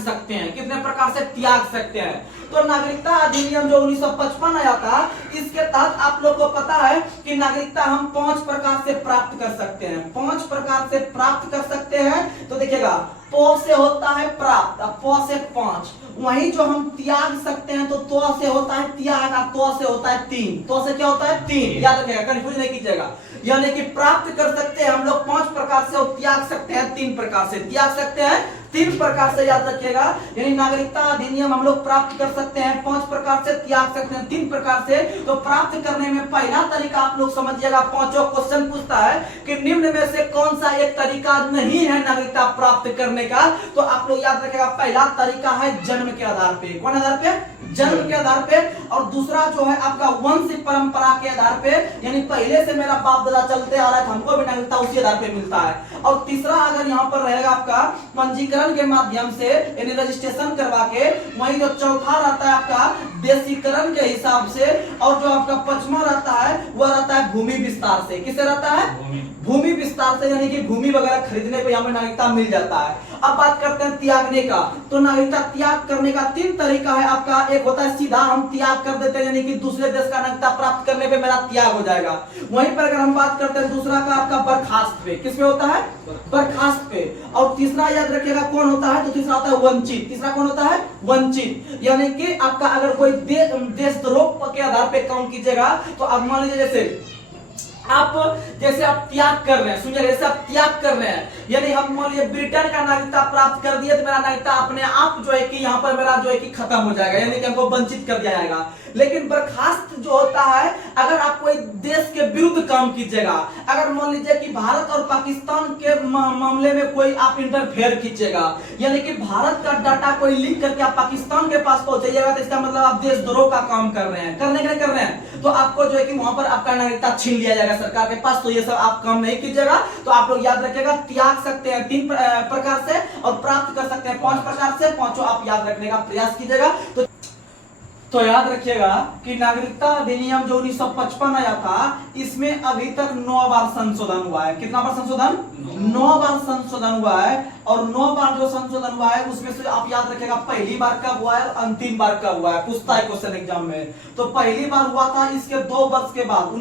सकते हैं, तो नागरिकता अधिनियम जो 1955 आया था, इसके तहत आप लोग को पता है कि नागरिकता हम 5 प्रकार से प्राप्त कर सकते हैं। 5 प्रकार से प्राप्त कर सकते हैं, तो देखिएगा, प से होता है प्राप्त, प से 5, वहीं जो हम त्याग सकते हैं तो तो से होता है त्याग, तो से होता है 3, तो से क्या होता है 3, याद रखिएगा, कंफ्यूज नहीं कीजिएगा। यानी कि प्राप्त कर सकते हैं हम लोग 5 प्रकार से और त्याग सकते हैं 3 प्रकार से, त्याग सकते हैं 3 प्रकार से, याद रखिएगा। यानी नागरिकता अधिनियम हम लोग प्राप्त कर सकते हैं 5 प्रकार से, त्याग सकते हैं 3 प्रकार से। तो प्राप्त करने में पहला तरीका आप लोग समझिएगा, पांचों क्वेश्चन पूछता है कि निम्न में से कौन सा एक तरीका नहीं है नागरिकता प्राप्त करने का, तो आप लोग याद रखिएगा, पहला तरीका है जन्म के आधार पे। कौन आधार पे, जन्म के आधार पे। और दूसरा जो है आपका वंश परंपरा के आधार पे, यानी पहले से मेरा बाप दादा चलते आ रहा है, हमको भी नागरिकता उसी आधार पे मिलता है। और तीसरा अगर यहाँ पर रहेगा आपका पंजीकरण के माध्यम से, यानी रजिस्ट्रेशन करवा के। वहीं जो चौथा रहता है आपका देशीकरण के हिसाब से, और जो आपका पांचवा रहता है वह रहता है भूमि विस्तार से। किससे रहता है, भूमि विस्तार से, यानी कि भूमि वगैरह खरीदने पे हमें नागरिकता मिल जाता है। अब बात करते हैं त्यागने का, तो नागरिकता त्याग करने का 3 तरीका है आपका। एक होता है सीधा हम त्याग कर देते हैं, यानी कि दूसरे देश का नागरिकता प्राप्त करने पे मेरा त्याग हो जाएगा। वहीं पर अगर हम बात करते हैं दूसरा का आपका बर्खास्त पे, किस पे होता है, बर्खास्त पे। और तीसरा याद रखिएगा कौन होता है, तो तीसरा होता है वंचित। तीसरा कौन होता है, वंचित, यानी कि आपका अगर कोई देशद्रोह के आधार पे काम कीजिएगा, तो अब मान लीजिए जैसे आप त्याग कर रहे हैं, सुनिए, जैसे आप त्याग कर रहे हैं, यानी हम मान लीजिए ब्रिटेन का नागरिकता प्राप्त कर दिए, तो मेरा नागरिकता अपने आप जो है कि यहाँ पर मेरा जो है कि खत्म हो जाएगा, यानी कि हमको वंचित कर दिया जाएगा। लेकिन बर्खास्त जो होता है, अगर आप कोई देश के विरुद्ध काम कीजिएगा, अगर मान लीजिए कि भारत और पाकिस्तान के मामले में कोई आप इंटरफेयर कीजिएगा, यानी कि भारत का डाटा कोई लीक करके आप पाकिस्तान के पास पहुंचाइएगा, तो इसका मतलब आप देशद्रोह का काम कर रहे हैं, करने के लिए कर रहे हैं, तो आपको जो है कि वहां पर आपका नागरिकता छीन लिया जाएगा सरकार के पास। तो ये सब आप काम नहीं कीजिएगा। तो आप लोग याद रखिएगा, त्याग सकते हैं 3 प्रकार से और प्राप्त कर सकते हैं 5 प्रकार से। पांचों आप याद रखने का प्रयास कीजिएगा। तो याद रखिएगा कि नागरिकता अधिनियम जो 1955 आया था, इसमें अभी तक 9 बार संशोधन हुआ है। कितना बार संशोधन, 9 बार संशोधन हुआ है। और 9 बार जो संशोधन हुआ है उसमें से आप याद रखिएगा पहली बार कब हुआ है और अंतिम बार कब हुआ है, पूछता है क्वेश्चन एग्जाम में। तो पहली बार हुआ था इसके 2 वर्ष के बाद,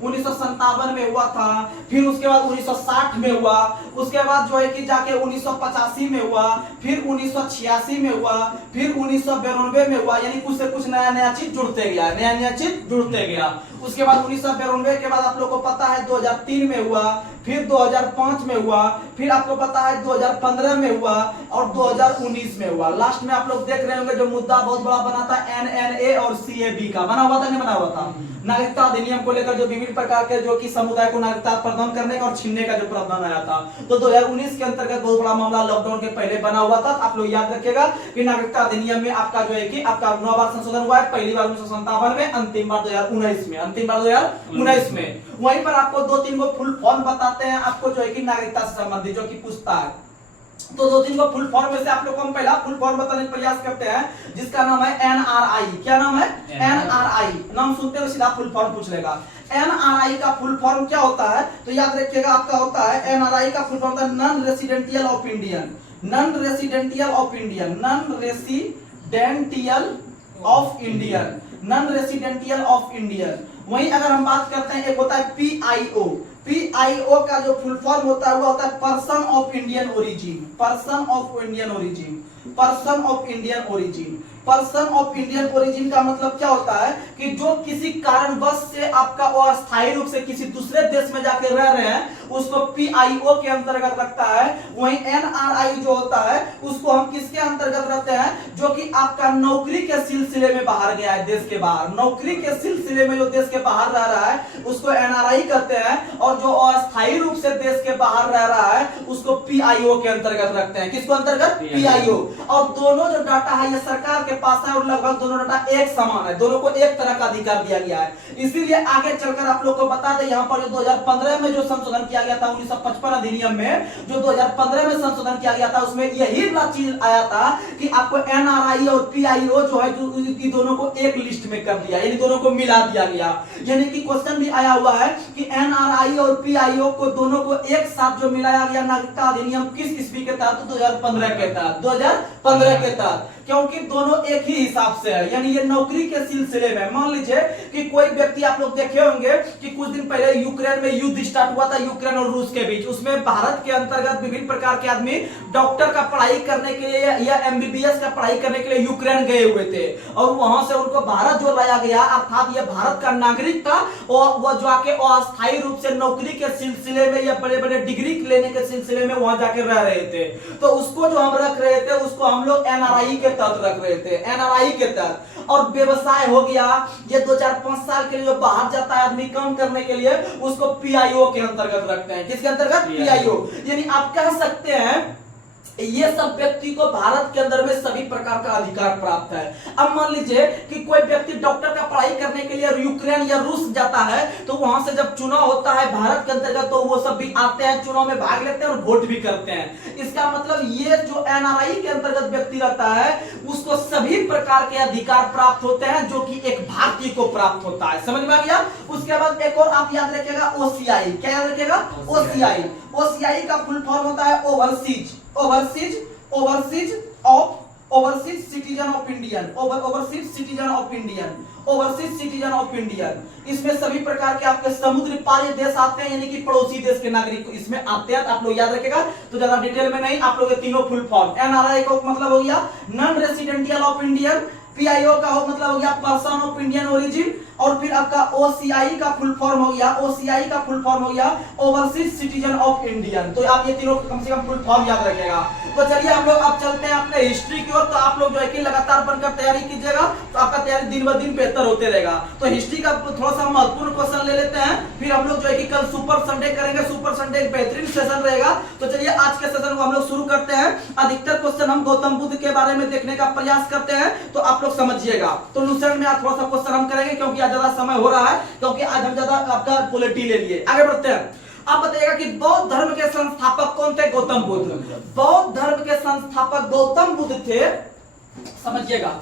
1957 में हुआ था। फिर उसके बाद 1960 में हुआ, उसके बाद जो है कि जाके 1985 में हुआ, फिर 1986 में हुआ, फिर 1992 में हुआ। यानी कुछ से कुछ नया चीज जुड़ते गया, उसके बाद 1992 के बाद आप लोग को पता है 2003 में हुआ, फिर 2005 में हुआ, फिर आपको पता है 2015 में हुआ और 2019 में हुआ। लास्ट में आप लोग देख रहे होंगे जो मुद्दा बहुत बड़ा बना था NNA और CAB का, बना हुआ था नहीं बना हुआ था, नागरिकता अधिनियम को लेकर जो विभिन्न प्रकार के जो कि समुदाय को नागरिकता प्रदान करने का और छीनने का जो प्रावधान आया था। तो 2019 के अंतर्गत बहुत बड़ा मामला लॉकडाउन के पहले बना हुआ था। आप लोग याद रखिएगा कि नागरिकता अधिनियम में आपका जो है कि आपका 9 बार संशोधन हुआ है, पहली बार 1957 में, अंतिम बार 2019 में। वहीं पर आपको 2-3 को फुल फॉर्म बताते हैं आपको जो है कि नागरिकता से संबंधित जो कि पूछता है। तो 2-3 को फुल फॉर्म में से आप लोग को हम पहला फुल फॉर्म बताने का प्रयास करते हैं, जिसका नाम है NRI। क्या नाम है? NRI। नाम सुनते हुए सीधा फुल फॉर्म पूछ लेगा। NRI का फुल फॉर्म क्या होता है, तो याद रखिएगा आपका होता है NRI का फुल फॉर्म होता है non residential of Indian. Non residential of Indian, non residential of Indian, non residential of Indian. वहीं अगर हम बात करते हैं एक होता है PIO। PIO का जो फुल फॉर्म होता है वो होता है person of Indian origin. Person of Indian origin, person of Indian origin, person of Indian origin का मतलब क्या होता है कि जो किसी कारणवश से आपका अस्थायी रूप से किसी दूसरे देश में जाके रह रहे हैं उसको पीआईओ के अंतर्गत रखता है। वहीं एनआरआई जो होता है उसको हम किसके अंतर्गत रखते हैं, जो कि आपका नौकरी के सिलसिले में बाहर गया है, देश के बाहर नौकरी के सिलसिले में जो देश के बाहर रह रहा है उसको एनआरआई कहते हैं, और जो अस्थायी रूप से देश के बाहर रह रहा है उसको पीआईओ के अंतर्गत रखते हैं। किसको अंतर्गत, पीआईओ। और दोनों जो डाटा है ये सरकार के पास है और लगभग दोनों डाटा एक समान है, दोनों को एक तरह का अधिकार दिया गया है। इसीलिए आगे चलकर आप लोग को बता दें, यहाँ पर जो 2015 में जो संशोधन किया गया था 1955 अधिनियम में, जो 2015 में संशोधन किया गया था उसमें यही चीज आया था कि आपको एनआरआई और पीआईओ जो है कि दोनों को एक लिस्ट में कर दिया, यानी दोनों को मिला दिया गया। यानी कि क्वेश्चन भी आया हुआ है कि एनआरआई और पीआईओ को दोनों को एक साथ जो मिलाया गया नागरिकता अधिनियम किस ईस्वी के तहत, 2015 के तहत, 2015 के तहत, क्योंकि दोनों एक ही हिसाब से है। यानी ये नौकरी के सिलसिले में मान लीजिए कि कोई व्यक्ति, आप लोग देखे होंगे कि कुछ दिन पहले यूक्रेन में युद्ध स्टार्ट हुआ था, यूक्रेन और रूस के बीच। उसमें भारत के अंतर्गत विभिन्न प्रकार के आदमी डॉक्टर का पढ़ाई करने के लिए या एमबीबीएस का पढ़ाई करने के लिए यूक्रेन गए हुए थे, और वहां से उनको भारत जो लाया गया, अर्थात ये भारत का नागरिक था, और वो जाके अस्थायी रूप से नौकरी के सिलसिले में या बड़े बड़े डिग्री लेने के सिलसिले में वहां जाके रह रहे थे। तो उसको जो हम रख रहे थे उसको हम लोग एनआरआई के तहत रख रहे थे, एनआरआई के तहत। और व्यवसाय हो गया, ये 2-4-5 साल के लिए जो बाहर जाता है आदमी काम करने के लिए, उसको पीआईओ के अंतर्गत रखते हैं। किसके अंतर्गत, पीआईओ। यानी आप कह सकते हैं ये सब व्यक्ति को भारत के अंदर में सभी प्रकार का अधिकार प्राप्त है। अब मान लीजिए कि कोई व्यक्ति डॉक्टर का पढ़ाई करने के लिए यूक्रेन या रूस जाता है, तो वहां से जब चुनाव होता है भारत के अंतर्गत, तो वो सब भी आते हैं, चुनाव में भाग लेते हैं और वोट भी करते हैं। इसका मतलब ये जो एनआरआई के अंतर्गत व्यक्ति रहता है उसको सभी प्रकार के अधिकार प्राप्त होते हैं जो कि एक भारतीय को प्राप्त होता है। समझ में आ गया। उसके बाद एक और आप याद रखिएगा, ओसीआई। क्या याद रखिएगा, ओसीआई। ओसीआई का फुल फॉर्म होता है overseas citizen of Indian, overseas citizen of Indian. इसमें सभी प्रकार के आपके समुद्र पार देश आते हैं, यानी कि पड़ोसी देश के नागरिक इसमें आते हैं। आप लोग याद रखेगा, तो ज्यादा डिटेल में नहीं, आप लोग तीनों फुल फॉर्म। एनआरआई का मतलब हो गया non residential of Indian, PIO का मतलब हो गया पर्सन ऑफ इंडियन ओरिजिन, और फिर आपका ओसीआई का फुल फॉर्म हो गया, ओसीआई का फुल फॉर्म हो गया ओवरसीज सिटीजन ऑफ इंडियन। तो आप ये तीनों कम से कम फुल फॉर्म याद रखिएगा। तो चलिए हम लोग अब चलते हैं अपने हिस्ट्री की ओर। तो आप लोग जो है कि लगातार बनकर तैयारी कीजिएगा, तो आपका तैयारी दिन ब दिन बेहतर होते रहेगा। तो हिस्ट्री का थोड़ा सा महत्वपूर्ण क्वेश्चन ले लेते हैं, फिर हम लोग जो है कि कल सुपर संडे करेंगे। सुपर संडे एक बेहतरीन सेशन रहेगा। तो चलिए आज के सेशन को हम लोग शुरू करते हैं। अधिकतर क्वेश्चन हम गौतम बुद्ध के बारे में देखने का प्रयास करते हैं, तो आप लोग समझिएगा। तो लूसेंट में आज थोड़ा सा क्वेश्चन हम करेंगे क्योंकि आज ज्यादा समय हो रहा है, क्योंकि आज हम ज्यादा आपका पॉलिटी ले लिए। आगे बढ़ते हैं। आप बताइएगा कि बौद्ध धर्म के संस्थापक कौन थे? गौतम बुद्ध। बौद्ध धर्म के संस्थापक गौतम बुद्ध थे। समझिएगा,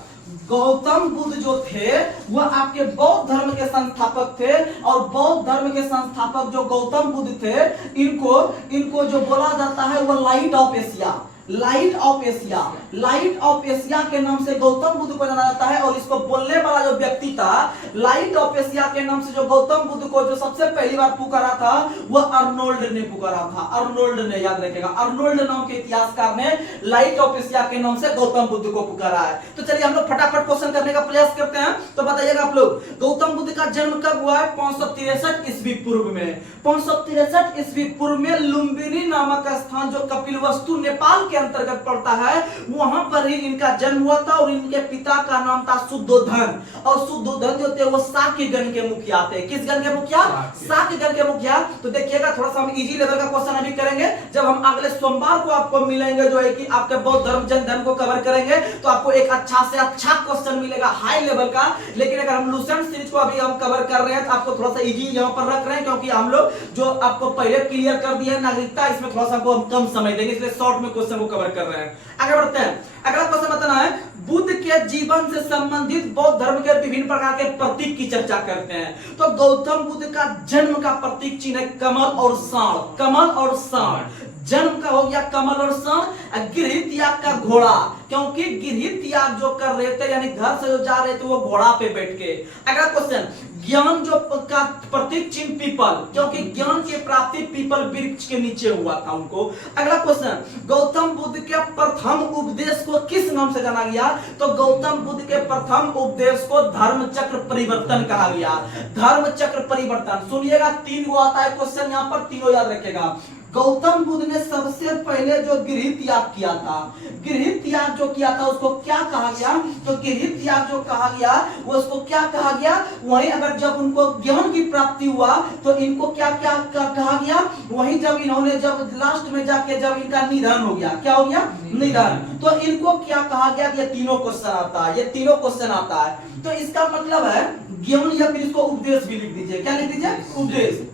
गौतम बुद्ध जो थे वह आपके बौद्ध धर्म के संस्थापक थे, और बौद्ध धर्म के संस्थापक जो गौतम बुद्ध थे, इनको जो बोला जाता है वह light of Asia, light of Asia, light of Asia के नाम से गौतम बुद्ध को जाना जाता है। और इसको बोलने वाला जो व्यक्ति था, लाइट ऑफ एशिया के नाम से जो गौतम बुद्ध को जो सबसे पहली बार पुकारा था वह अर्नोल्ड ने पुकारा था। अर्नोल्ड ने, याद रखेगा, अर्नोल्ड नाम के इतिहासकार ने लाइट ऑफ एशिया के नाम से गौतम बुद्ध को पुकारा है। तो चलिए हम लोग फटाफट क्वेश्चन करने का प्रयास करते हैं। तो बताइएगा आप लोग, गौतम बुद्ध का जन्म कब हुआ है? 563 ईस्वी पूर्व में। 563 ईस्वी पूर्व में लुम्बिनी नामक स्थान जो कपिलवस्तु नेपाल अंतर्गत पड़ता है, वहां पर ही इनका जन्म हुआ था। और इनके पिता का नाम था शुद्धोधन, और शुद्धोधन जो थे वो साक्यगण के मुखिया थे। किस गण के मुखिया? साक्यगण के मुखिया। तो देखिएगा, थोड़ा सा हम इजी लेवल का क्वेश्चन अभी करेंगे। जब हम अगले सोमवार को आपको मिलेंगे जो है कि आपके बौद्ध धर्म, जैन धर्म को कवर करेंगे, तो आपको एक अच्छा से अच्छा क्वेश्चन मिलेगा हाई लेवल का। लेकिन अगर हम लूसेंट सीरीज को अभी हम कवर कर रहे हैं तो आपको थोड़ा सा इजी यहाँ पर रख रहे हैं, क्योंकि हम लोग जो आपको पहले क्लियर कर दिए नागरिकता, इसमें थोड़ा सा हम कम समय देंगे, इसलिए शॉर्ट में क्वेश्चन कवर कर रहे हैं। आगे बढ़ते हैं। अगला क्वेश्चन बताना है, बुद्ध के जीवन से संबंधित बौद्ध धर्म के विभिन्न प्रकार के प्रतीक की चर्चा करते हैं। तो गौतम बुद्ध का जन्म का प्रतीक चिन्ह है कमल और सांड। कमल और सांड। जन्म का हो गया कमल और सांड। गृह त्याग का घोड़ा, क्योंकि गृह त्याग जो कर रहे थे, यानी घर से जो जा रहे थे वो घोड़ा पे बैठ के। अगला क्वेश्चन, ज्ञान जो का प्रतीक चिन्ह पीपल, क्योंकि ज्ञान की प्राप्ति पीपल वृक्ष के नीचे हुआ था उनको। अगला क्वेश्चन, गौतम बुद्ध के प्रथम उपदेश को किस नाम से जाना गया? तो गौतम बुद्ध के प्रथम उपदेश को धर्म चक्र परिवर्तन कहा गया। धर्म चक्र परिवर्तन, सुनिएगा 3 गो आता है क्वेश्चन यहाँ पर, तीनों याद रखेगा। गौतम बुद्ध ने सबसे पहले जो गृह त्याग किया था, गृह त्याग जो किया था उसको क्या कहा गया? तो गृह त्याग जो कहा गया वो उसको क्या कहा गया? वहीं अगर जब उनको ज्ञान की प्राप्ति हुआ तो इनको क्या क्या कहा गया? वहीं जब इन्होंने जब लास्ट में जाके जब इनका निधन हो गया, क्या हो गया? निधन, तो इनको क्या कहा गया? ये तीनों क्वेश्चन आता है, ये तीनों क्वेश्चन आता है। तो इसका मतलब है ज्ञान, या फिर इसको उपदेश भी लिख दीजिए। क्या लिख दीजिए? उपदेश।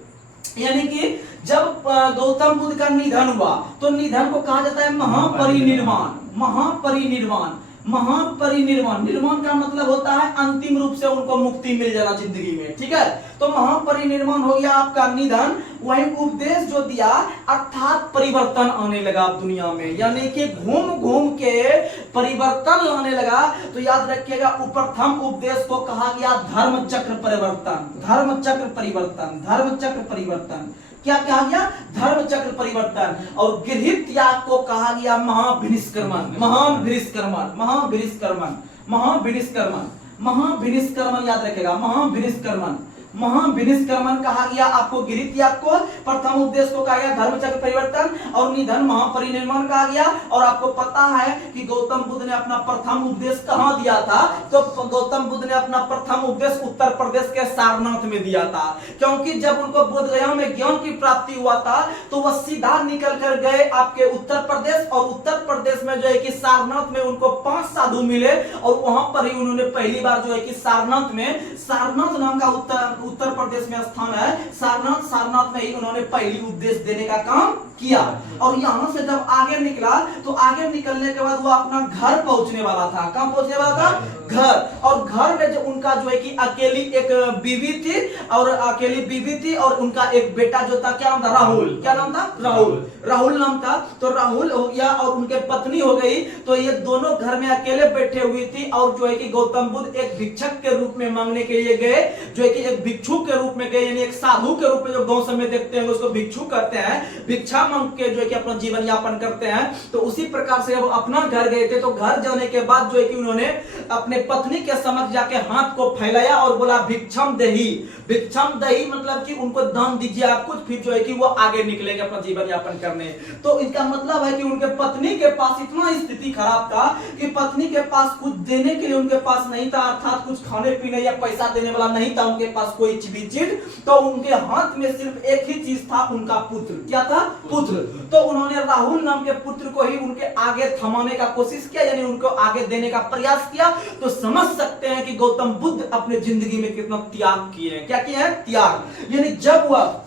यानी कि जब गौतम बुद्ध का निधन हुआ तो निधन को कहा जाता है महापरिनिर्वाण। महापरिनिर्वाण, महापरिनिर्वाण, निर्वाण का मतलब होता है अंतिम रूप से उनको मुक्ति मिल जाना जिंदगी में, ठीक है। तो महापरिनिर्वाण हो गया आपका निधन। वही उपदेश जो दिया अर्थात परिवर्तन आने लगा दुनिया में, यानी कि घूम घूम के परिवर्तन लाने लगा। तो याद रखिएगा प्रथम उपदेश को कहा गया धर्म चक्र परिवर्तन। धर्म चक्र परिवर्तन, धर्म चक्र परिवर्तन, क्या कहा गया? धर्म चक्र परिवर्तन। और गृह त्याग को कहा गया महाभिनिष्क्रमण। महाभिनिष्क्रमण, महाभिनिष्क्रमण, महाभिनिष्क्रमण, महाभिनिष्क्रमण याद रखेगा। महाभिनिष्क्रमण, महाभिनिष्क्रमण कहा गया आपको गृह त्याग को। प्रथम उपदेश को कहा गया धर्म चक्र परिवर्तन, और निधन महापरिनिर्वाण कहा गया। और आपको पता है कि गौतम बुद्ध ने अपना प्रथम उपदेश कहां दिया था? तो गौतम बुद्ध ने अपना प्रथम उपदेश उत्तर प्रदेश के सारनाथ में दिया था, क्योंकि जब उनको बोधगया में ज्ञान की प्राप्ति हुआ था तो वह सीधा निकल कर गए आपके उत्तर प्रदेश, और उत्तर प्रदेश में जो है कि सारनाथ में उनको 5 साधु मिले, और वहां पर ही उन्होंने पहली बार जो है कि सारनाथ में, सारनाथ नाम का उत्तर प्रदेश में स्थान है सारनाथ, सारनाथ में ही उन्होंने पहली उपदेश देने का काम किया। और यहां से जब आगे निकला तो आगे निकलने के बाद वो अपना घर पहुंचने वाला था। कहां पहुंचने वाला था? घर। और घर में जो उनका जो है कि अकेली एक बीवी थी, और अकेली बीवी थी, और उनका एक बेटा जो था, क्या नाम था? राहुल। क्या नाम था? राहुल। राहुल नाम था। तो राहुल हो गया और उनके पत्नी हो गई। तो ये दोनों घर में अकेले बैठे हुई थी, और जो है कि गौतम बुद्ध एक भिक्षक के रूप में मांगने के लिए गए, जो है कि एक भिक्षु के रूप में गए, यानी एक साधु के रूप में, जो गांव में देखते हैं उसको भिक्षु कहते हैं, भिक्षा मांग के जो है कि अपना जीवन यापन करते हैं। तो उसी प्रकार से अब अपना घर गए थे। तो घर जाने के बाद जो है कि उन्होंने अपने पत्नी के समक्ष जाके हाथ को फैलाया और बोला भिक्षम देही। भिक्षम देही मतलब कि उनको दान दीजिए आप कुछ, फिर जो है कि वो आगे निकलेंगे अपना जीवन यापन करने। तो इसका मतलब है कि उनके पत्नी के पास इतना स्थिति खराब था कि पत्नी के पास कुछ देने के लिए उनके पास नहीं था, अर्थात कुछ खाने पीने या पैसा देने वाला नहीं था उनके पास कोई भी चीज। तो उनके हाथ में सिर्फ एक ही चीज था, उनका पुत्र। क्या था? पुत्र। तो उन्होंने राहुल नाम के पुत्र को ही उनके आगे थमाने का कोशिश किया, यानी उनको आगे देने का प्रयास किया। तो समझ सकते हैं कि गौतम बुद्ध अपने जिंदगी में कितना त्याग किए हैं। क्या किए हैं? त्याग। यानी जब वह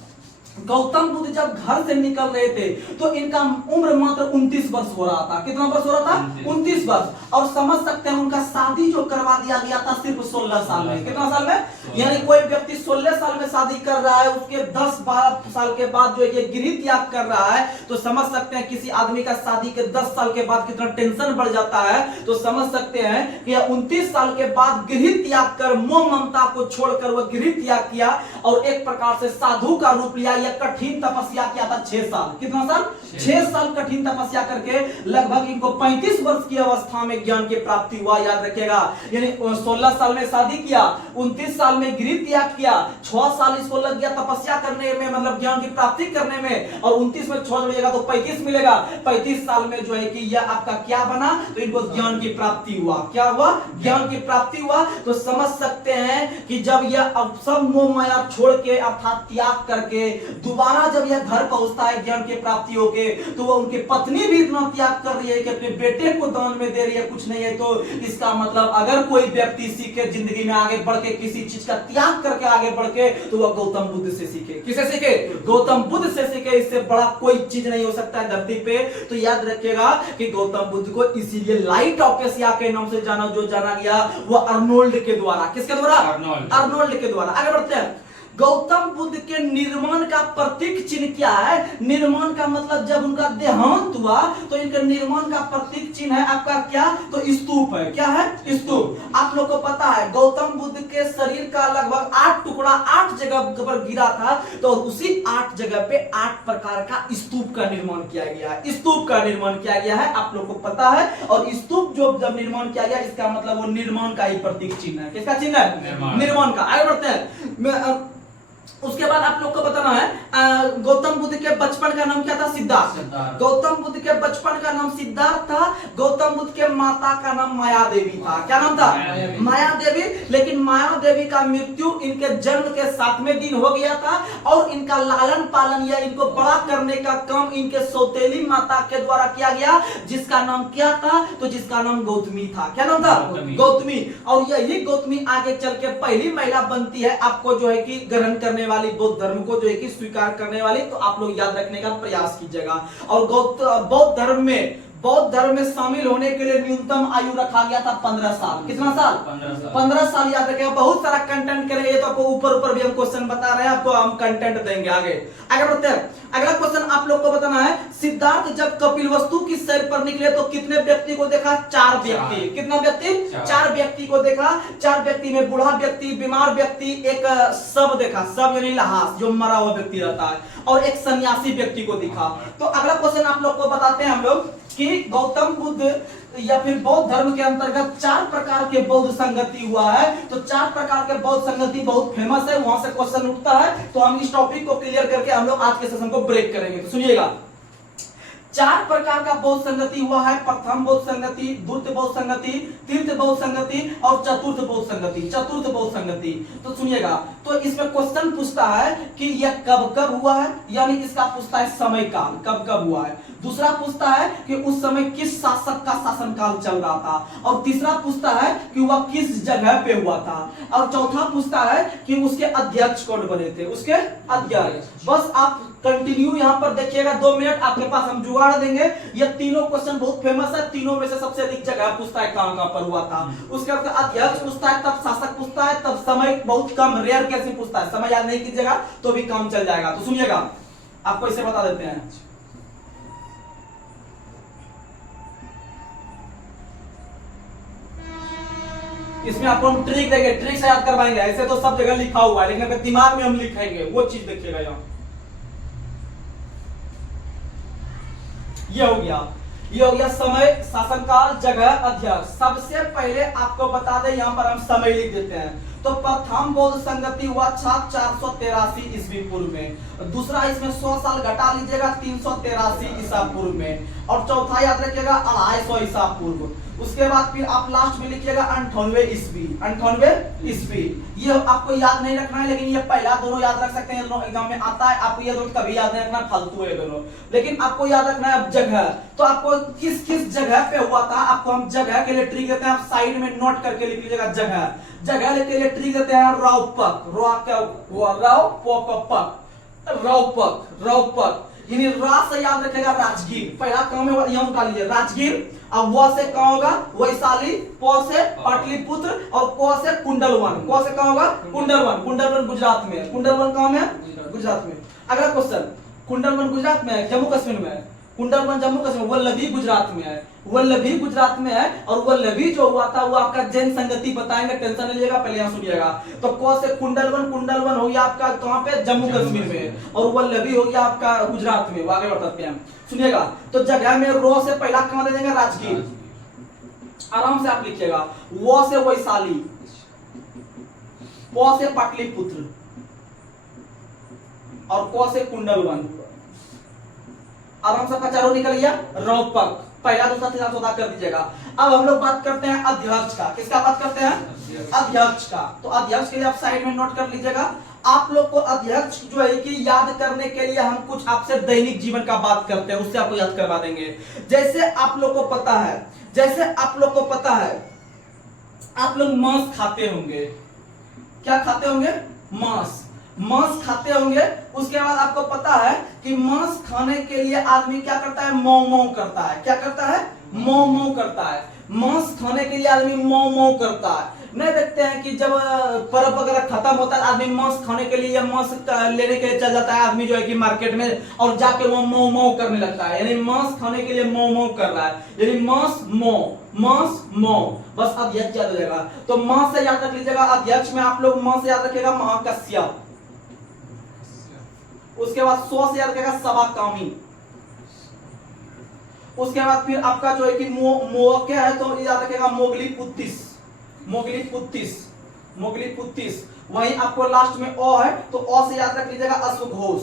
गौतम बुद्ध जब घर से निकल रहे थे तो इनका उम्र मात्र 29 वर्ष हो रहा था। कितना वर्ष हो रहा था? 29 वर्ष। और समझ सकते हैं उनका शादी जो करवा दिया गया था सिर्फ 16 साल में। कितना साल में? यानी कोई व्यक्ति 16 साल में शादी कर रहा है, उसके 10-12 साल के बाद जो है गृह त्याग कर रहा है, तो समझ सकते हैं किसी आदमी का शादी के 10 साल के बाद कितना टेंशन बढ़ जाता है। तो समझ सकते हैं कि 29 साल के बाद गृह त्याग कर, मोह ममता को छोड़कर वह गृह त्याग किया और एक प्रकार से साधु का रूप लिया। कठिन तपस्या किया था 6 साल। कितना साल? 6 साल कठिन तपस्या करके लगभग इनको 35 वर्ष की अवस्था में ज्ञान की प्राप्ति हुआ। याद रखिएगा, यानी 16 साल में शादी किया, 29 साल में गृह त्याग किया, 6 साल इसको लग गया तपस्या करने में, मतलब ज्ञान की प्राप्ति करने में, और 29 में 6 जोड़िएगा तो 35 मिलेगा। 35 साल में जो है कि यह आपका क्या बना? तो इनको ज्ञान की प्राप्ति हुआ। क्या हुआ? ज्ञान की प्राप्ति हुआ। तो समझ सकते हैं कि जब यह अब सब मोह माया छोड़ के अर्थात त्याग करके दोबारा जब यह घर पहुंचता है ज्ञान की प्राप्ति होके, तो वो उनकी पत्नी भी इतना त्याग कर रही है कि अपने बेटे को दान में दे रही है, कुछ नहीं है। तो इसका मतलब अगर कोई व्यक्ति सीखे जिंदगी में आगे बढ़ के, किसी चीज का त्याग करके आगे बढ़ के, तो वह गौतम बुद्ध से सीखे। किसे सीखे? गौतम बुद्ध से सीखे। इससे बड़ा कोई चीज नहीं हो सकता है धरती पे। तो याद रखिएगा कि गौतम बुद्ध को इसीलिए लाइट ऑफ एशिया के नाम से जाना गया, वो अर्नोल्ड के द्वारा। किसके द्वारा? अर्नोल्ड के द्वारा। आगे बढ़ते हैं। गौतम बुद्ध के निर्माण का प्रतीक चिन्ह क्या है? निर्माण का मतलब जब उनका देहांत हुआ तो इनका निर्माण का प्रतीक चिन्ह है आपका क्या? तो स्तूप है। क्या है? स्तूप। आप लोग को पता है गौतम बुद्ध के शरीर का लगभग 8 टुकड़ा 8 जगह पर गिरा था, तो उसी 8 जगह पे 8 प्रकार का स्तूप का निर्माण किया गया है। स्तूप का निर्माण किया गया है, आप लोग को पता है। और स्तूप जो जब निर्माण किया गया, इसका मतलब वो निर्माण का ही प्रतीक चिन्ह है। किसका चिन्ह है? निर्माण का। आगे बढ़ते हैं। उसके बाद आप लोग को बताना है गौतम बुद्ध के बचपन का नाम क्या था? सिद्धार्थ। गौतम बुद्ध के बचपन का नाम सिद्धार्थ था। गौतम बुद्ध के माता का नाम माया देवी था। क्या नाम था? माया देवी। लेकिन माया देवी का मृत्यु इनके जन्म के 7वें दिन हो गया था और इनका लालन पालन या इनको बड़ा करने का काम इनके सौतेली माता के द्वारा किया गया, जिसका नाम क्या था? तो जिसका नाम गौतमी था। क्या नाम था? गौतमी। और यही गौतमी आगे चल के पहली महिला बनती है आपको जो है कि ग्रहण करने वाली, बौद्ध धर्म को जो है कि स्वीकार करने वाली। तो आप लोग याद रखने का प्रयास कीजिएगा। और बौद्ध धर्म में शामिल होने के लिए न्यूनतम आयु रखा गया था 15 साल। कितना साल? 15 साल। याद रखिएगा। बहुत सारा कंटेंट करेंगे, ये तो आपको ऊपर भी हम क्वेश्चन बता रहे हैं, आपको हम कंटेंट देंगे आगे बढ़ते हैं। अगला क्वेश्चन आप लोग को बताना है, सिद्धार्थ जब कपिलवस्तु की सैर पर निकले तो कितने व्यक्ति को देखा? 4 व्यक्ति। कितना व्यक्ति? 4 व्यक्ति को देखा। 4 व्यक्ति में बूढ़ा व्यक्ति, बीमार व्यक्ति, एक शव देखा, शव यानी लाश जो मरा हुआ व्यक्ति रहता है, और एक सन्यासी व्यक्ति को दिखा। तो अगला क्वेश्चन आप लोग को बताते हैं हम लोग कि गौतम बुद्ध या फिर बौद्ध धर्म के अंतर्गत 4 प्रकार के बौद्ध संगति हुआ है। तो 4 प्रकार के बौद्ध संगति बहुत फेमस है, वहां से क्वेश्चन उठता है। तो हम इस टॉपिक को क्लियर करके हम लोग आज के सेशन को ब्रेक करेंगे। तो सुनिएगा, 4 प्रकार का बौद्ध संगति हुआ है। प्रथम बौद्ध संगति, द्वितीय बौद्ध संगति, तृतीय बौद्ध संगति और चतुर्थ बौद्ध संगति। चतुर्थ बौद्ध संगति। तो सुनिएगा, तो इसमें क्वेश्चन पूछता है कि यह कब कब हुआ है, यानी इसका पूछता है समय काल, कब कब हुआ है। दूसरा पूछता है कि उस समय किस शासक का शासनकाल चल रहा था। और तीसरा पूछता है कि वह किस जगह पे हुआ था। और चौथा पूछता है कि उसके अध्यक्ष कौन बने थे, उसके अध्यक्ष। बस आप कंटिन्यू यहां पर देखिएगा, 2 मिनट आपके पास हम जुगाड़ देंगे। ये तीनों क्वेश्चन बहुत फेमस है, तीनों में से सबसे अधिक जगह पूछता है कहां पर हुआ था। उसके बाद अध्यक्ष पूछता है, तब शासक पूछता है, तब समय बहुत कम, रेयर केस में पूछता है। समय याद नहीं कीजिएगा तो भी काम चल जाएगा। तो सुनिएगा, आपको इसे बता देते हैं। इसमें आपको हम ट्रिक देंगे, ट्रिक से याद करवाएंगे। ऐसे तो सब जगह लिखा हुआ है, लेकिन अगर दिमाग में हम लिखेंगे वो चीज देखिएगा। यहाँ ये हो गया समय, शासनकाल, जगह, अध्यक्ष। सबसे पहले आपको बता दें, यहाँ पर हम समय लिख देते हैं। तो प्रथम बौद्ध संगति हुआ 483 ईस्वी पूर्व में। दूसरा इसमें 100 साल घटा लीजिएगा, 383 ईसा पूर्व में। और चौथा याद रखिएगा 250 ईसा पूर्व। उसके बाद फिर आप लास्ट में लिखिएगा 98 ईस्वी। 98 ईस्वी। ये आपको याद नहीं रखना है, लेकिन ये पहला दोनों याद रख सकते हैं, एग्जाम में आता है। आपको ये दोनों कभी याद नहीं रखना, फालतू है दोनों। लेकिन आपको याद रखना है अब जगह। तो आपको किस किस जगह पे हुआ था, आपको हम जगह के लिए ट्रिक देते हैं। आप साइड में नोट करके लिख लीजिएगा जगह। जगह के लिए ट्रिक देते हैं रावपक, यानी रा से याद रखेगा राजगीर। पहला काम है यहां उठा लीजिए राजगीर। अब व से कहां होगा? वैशाली। प से पाटलिपुत्र। और क से कुंडलवन। क से कहां होगा? कुंडलवन। कुंडलवन गुजरात में। कुंडलवन कहां में? गुजरात में। अगला क्वेश्चन, कुंडलवन गुजरात में है, जम्मू कश्मीर में है। कुंडलवन जम्मू कश्मीर। वल्लभी गुजरात में है। वल्लभी गुजरात में है। और वल्लभी जो हुआ था वो आपका जैन संगति बताएंगे, टेंशन नहीं लीजिएगा, पहले यहां सुनिएगा। तो क से कुंडलवन, कुंडलवन हो गया आपका कहां पे? जम्मू कश्मीर में। और वल्लभी हो गया आपका गुजरात में। आगे बढ़ते हैं, सुनिएगा। तो जगह में रो से पहला कहां दे देंगे? राजगीर। आराम से आप लिखिएगा। वो से वैशाली, प से पाटलिपुत्र और क से कुंडलवन। आराम से चारों निकल गया। रोपक पहला, दूसरा, तीसरा, चौथा कर दीजिएगा। अब हम लोग बात करते हैं अध्यक्ष का। किसका बात करते हैं? अध्यक्ष का। तो अध्यक्ष के लिए आप साइड में नोट कर लीजिएगा। आप लोग को अध्यक्ष जो है कि याद करने के लिए हम कुछ आपसे दैनिक जीवन का बात करते हैं, उससे आपको याद करवा देंगे। जैसे आप लोग को पता है, आप लोग मांस खाते होंगे। क्या खाते होंगे? मांस खाते होंगे। उसके बाद आपको पता है कि मांस खाने के लिए आदमी क्या करता है? मौ करता है। क्या करता है? मौ करता है। मांस खाने के लिए आदमी मौ करता है। नहीं देखते हैं कि जब पर्व वगैरह खत्म होता है आदमी मांस खाने के लिए या मांस लेने के लिए चल जाता है आदमी जो है कि मार्केट में, और जाके वो मौ मौ करने लगता है, यानी मांस खाने के लिए मौ मौ कर रहा है, यानी मांस मौ। बस अध्यक्ष याद हो जाएगा। तो मां से याद रख लीजिएगा, अध्यक्ष में आप लोग मां से याद रखिएगा महाकश्यप। उसके बाद स्व से याद रखेगा सवाकामी। उसके बाद फिर आपका जो है कि मो क्या है तो याद रखेगा मोगली पुत्तिस। वहीं आपको लास्ट में अ है तो अ से याद रख लीजिएगा अश्वघोष।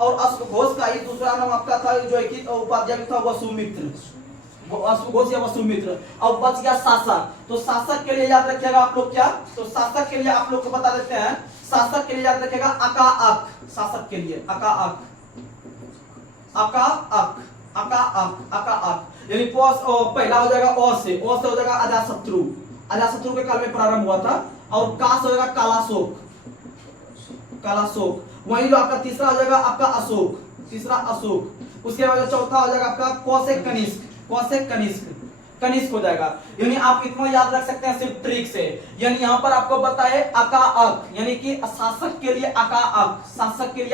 और अश्वघोष का ही दूसरा नाम आपका था जो है कि उपाध्यक्ष था वसुमित्र, अश्वघोष या वसुमित्र। अब बच गया शासक। तो शासक के लिए याद रखिएगा आप लोग क्या, तो शासक के लिए आप लोग को बता देते हैं, शासक के लिए याद रखेगा अकाअक। शासक के लिए अकाअक यानी पहला हो जाएगा अ से हो जाएगा अजातशत्रु के काल में प्रारंभ हुआ था। और का से हो जाएगा कालाशोक। वहीं जो आपका तीसरा हो जाएगा आपका अशोक। उसके बाद चौथा हो जाएगा आपका कनिष्क हो जाएगा। यानी आप इतना याद रख सकते हैं सिर्फ ट्रिक से। यानी यहाँ पर आपको बताए अकाअक, यानी कि शासक के लिए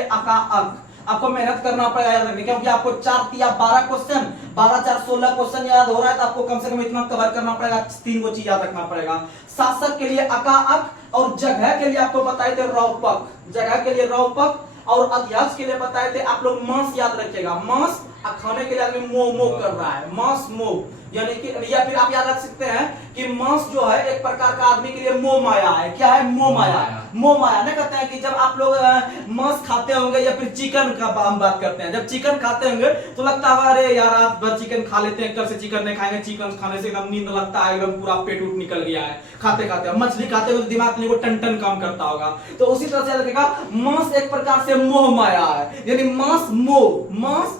अकाअक। आपको मेहनत करना पड़ेगा याद रखने, क्योंकि आपको 4 या 12 क्वेश्चन 12 4 16 क्वेश्चन याद हो रहा है, तो आपको कम से कम इतना कवर करना पड़ेगा, 3 वो चीज याद रखना पड़ेगा। शासक के लिए अकाअक, और जगह के लिए आपको बताए थे रौपक, और अध्यक्ष के लिए बताए थे आप लोग मांस याद रखिएगा। मांस खाने के लिए आदमी मो कर रहा है, मांस मो, यानी कि या फिर आप याद रख सकते हैं कि मांस जो है एक प्रकार का आदमी के लिए मोह माया है। क्या है? मोह माया। नहीं कहते हैं कि जब आप लोग मांस खाते होंगे या फिर चिकन का हम बात करते हैं, जब चिकन खाते होंगे तो लगता है अरे यार रात भर चिकन खा लेते हैं, कल से चिकन नहीं खाएंगे, चिकन खाने से एकदम नींद लगता है, एकदम पूरा पेट उठ निकल गया है खाते खाते। मछली खाते हुए दिमाग में टन काम करता होगा। तो उसी तरह से लगेगा मांस एक प्रकार से मोह माया है, यानी मांस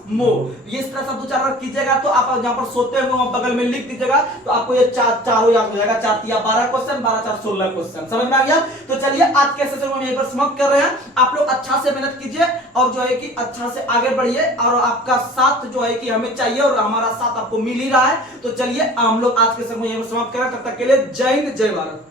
मोह। ये इस तरह से 2-4 कीजिएगा तो आप जहां पर सोते होंगे वहां बगल में लिख दीजिएगा, तो आपको ये चारों याद हो जाएगा। 4 या 12 क्वेश्चन, 12 4 16 क्वेश्चन समझ में आ गया। तो चलिए आज के सेशन में यहीं पर समाप्त कर रहे हैं। आप लोग अच्छा से मेहनत कीजिए और जो है कि अच्छा से आगे बढ़िए, और आपका साथ जो है कि हमें चाहिए और हमारा साथ आपको मिल ही रहा है। तो चलिए हम लोग आज के सेशन में यहीं पर समाप्त कर रहे हैं। तब तक के लिए जय हिंद, जय भारत।